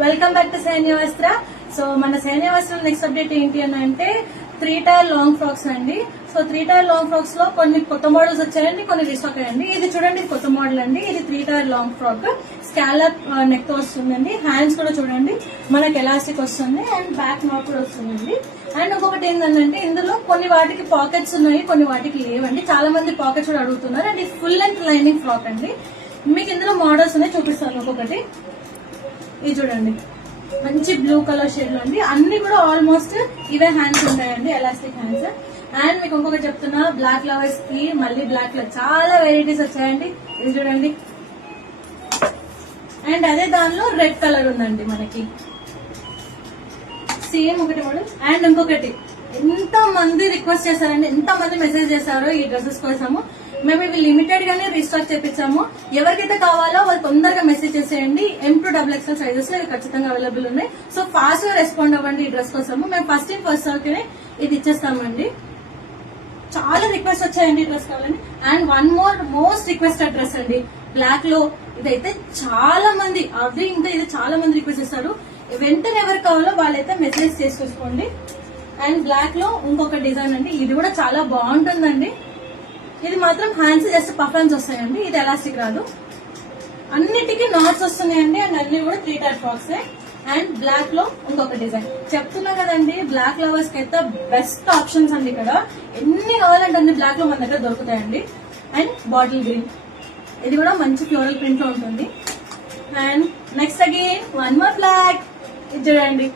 Welcome back to సైన్య వస్త్ర. So మన సైన్య వస్త్ర నెక్స్ట్ అప్డేట్ ఏంటి అని అంటే 3 టైర్ లాంగ్ ఫ్రాక్స్ అండి. సో 3 టైర్ లాంగ్ ఫ్రాక్స్ లో కొన్ని కొత్త మోడల్స్ వచ్చాయండి, కొన్ని రీస్టాక్ అయ్యండి. ఇది చూడండి, ఇది కొత్త మోడల్ అండి. ఇది 3 tier long frock, scallop neck తో వస్తుందండి. హ్యాండ్స్ కూడా చూడండి మనకి ఎలాస్టిక్ వస్తుంది అండ్ బ్యాక్ నాట్ కూడా వస్తుందండి. అండ్ ఇంకొకటి ఏంటంటే ఇందులో కొన్ని వాటికి పాకెట్స్ ఉన్నాయి, కొన్ని వాటికి లేవండి. చాలా మంది పాకెట్స్ కూడా అడుగుతున్నారు. అండ్ ఇది ఫుల్ లెంత్ లైనింగ్ ఫ్రాక్ అండి. మీకు ఇందులో మోడల్స్ ఉన్నాయి, చూపిస్తాను ఒక్కొక్కటి. ఇది చూడండి, మంచి బ్లూ కలర్ షేడ్ లో అండి. అన్ని కూడా ఆల్మోస్ట్ ఇవే హ్యాండ్స్ ఉంటాయండి, ఎలాస్టిక్ హ్యాండ్స్. అండ్ మీకు ఇంకొకటి చెప్తున్నా, బ్లాక్ లవర్స్ కి మళ్ళీ బ్లాక్ లో చాలా వెరైటీస్ వచ్చాయండి. ఇది చూడండి. అండ్ అదే దానిలో రెడ్ కలర్ ఉందండి మనకి, సేమ్ ఒకటి మోడల్. అండ్ ఇంకొకటి, ఎంత మంది రిక్వెస్ట్ చేశారండి, ఎంత మంది మెసేజ్ చేశారో ఈ డ్రెస్సెస్ కోసము. మేము ఇవి లిమిటెడ్ గానే రీస్టాక్ చేపించాము. ఎవరికైతే కావాలో వాళ్ళు తొందరగా మెసేజ్ చేసేయండి. M2XXL సైజెస్ లో ఇవి ఖచ్చితంగా అవైలబుల్ ఉన్నాయి. సో ఫాస్ట్ గా రెస్పాండ్ అవ్వండి ఈ డ్రెస్ కోసము. మేము ఫస్ట్ ఇన్ ఫస్ట్ సర్వ్ ఇది ఇచ్చేస్తామండి. చాలా రిక్వెస్ట్ వచ్చాయండి ఈ డ్రెస్ కావాలని. And one more most requested dress అండి, బ్లాక్ లో. ఇదైతే చాలా మంది, అవి ఇంకా ఇది చాలా మంది రిక్వెస్ట్ చేస్తారు. వెంటనే ఎవరు కావాలో వాళ్ళైతే మెసేజ్ చేసుకోండి. అండ్ బ్లాక్ లో ఇంకొక డిజైన్ అండి, ఇది కూడా చాలా బాగుంటుందండి. ఇది మాత్రం హ్యాండ్స్ జస్ట్ పఫ్ హ్యాండ్స్ వస్తాయండి, ఇది ఎలాస్టిక్ రాదు. అన్నిటికీ నాట్స్ వస్తున్నాయండి. అండ్ అన్ని కూడా 3 టైర్ ఫ్రాక్స్. అండ్ బ్లాక్ లో ఇంకొక డిజైన్ చెప్తున్నా కదండి, బ్లాక్ లవర్స్ కి అయితే బెస్ట్ ఆప్షన్స్ అండి. ఇక్కడ ఎన్ని కావాలంటే అన్ని బ్లాక్ లో మన దగ్గర దొరుకుతాయండి. అండ్ బాటిల్ గ్రీన్, ఇది కూడా మంచి ఫ్లోరల్ ప్రింట్ లో ఉంటుంది. And next again one more black. ఇది చూడండి,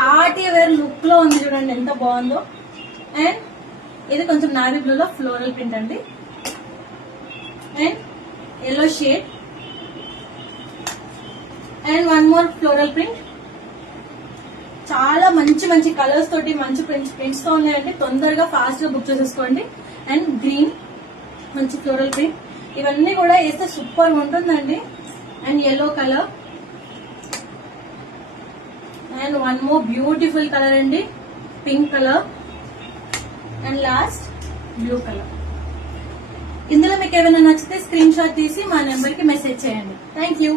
పార్టీ వేర్ లుక్ లో ఉంది, చూడండి ఎంత బాగుందో. అండ్ ఇది కొంచెం నావీ బ్లూ లో ఫ్లోరల్ ప్రింట్ అండి. And yellow shade. And one more floral print. చాలా మంచి మంచి కలర్స్ తోటి మంచి ప్రింట్స్ తో ఉన్నాయండి. తొందరగా ఫాస్ట్ గా బుక్ చేసేసుకోండి. అండ్ గ్రీన్, మంచి ఫ్లోరల్ ప్రింట్. ఇవన్నీ కూడా వేస్తే సూపర్ ఉంటుందండి. And yellow colour. And one more beautiful colour అండి, pink colour. And last blue colour. ఇందులో మీకు ఏమైనా నచ్చితే స్క్రీన్ షాట్ తీసి మా నెంబర్ కి మెసేజ్ చేయండి. Thank you.